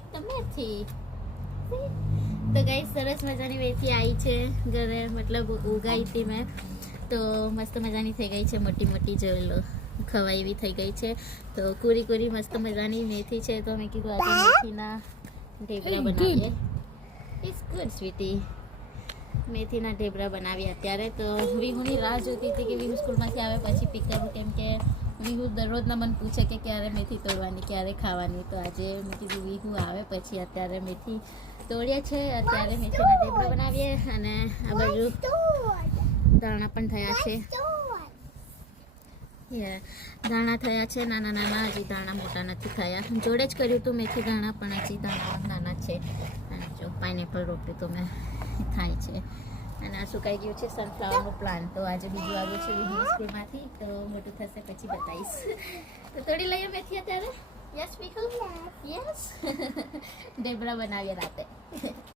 pick the મેથી. તો guys સરસ મજાની મેથી આવી છે ઘરે, મતલબ ઉગાઈ હતી મેં, તો મસ્ત મજાની થઈ ગઈ છે, મોટી મોટી જોઈ લો, ખવાઈ એવી થઈ ગઈ છે. તો કુરી કુરી મસ્ત મજાની મેથી છે, તો મેં કીધું આજે મેથીના ઢેબરા બનાવીએ. It's good sweetie. મેથીના ઢેબરા બનાવીએ અત્યારે. તો વિહુની રાહ જોતી હતી કે વિહુ સ્કૂલમાંથી આવે પછી પિક કરું, કેમ કે વિહુ દરરોજના મને પૂછે કે ક્યારે મેથી તોડવાની, ક્યારે ખાવાની. તો આજે મેં કીધું વિહુ આવે પછી અત્યારે મેથી તોડીએ છે, અત્યારે મેથીના ઢેબરા બનાવીએ. અને આ બાજુ ધાણા પણ થયા છે, ધાણા થયા છે નાના નાના, હજી ધાણા મોટા નથી થયા. જોડે જ કર્યું હતું મેથી ધાણા, પણ હજી ધાણા નાના છે. અને જો પાઇનેપલ રોપ્યું તો મેં થાય છે. અને આ સુકાઈ ગયું છે સનફ્લાવરનું પ્લાન્ટ. તો આજે બીજું આવ્યું છે વિહુ સ્કૂલમાંથી, તો મોટું થશે પછી બતાવીશ. તો તોડી લઈએ મેથી અત્યારે. Yes વિહુ, yes. ઢેબરા બનાવીએ રાતે.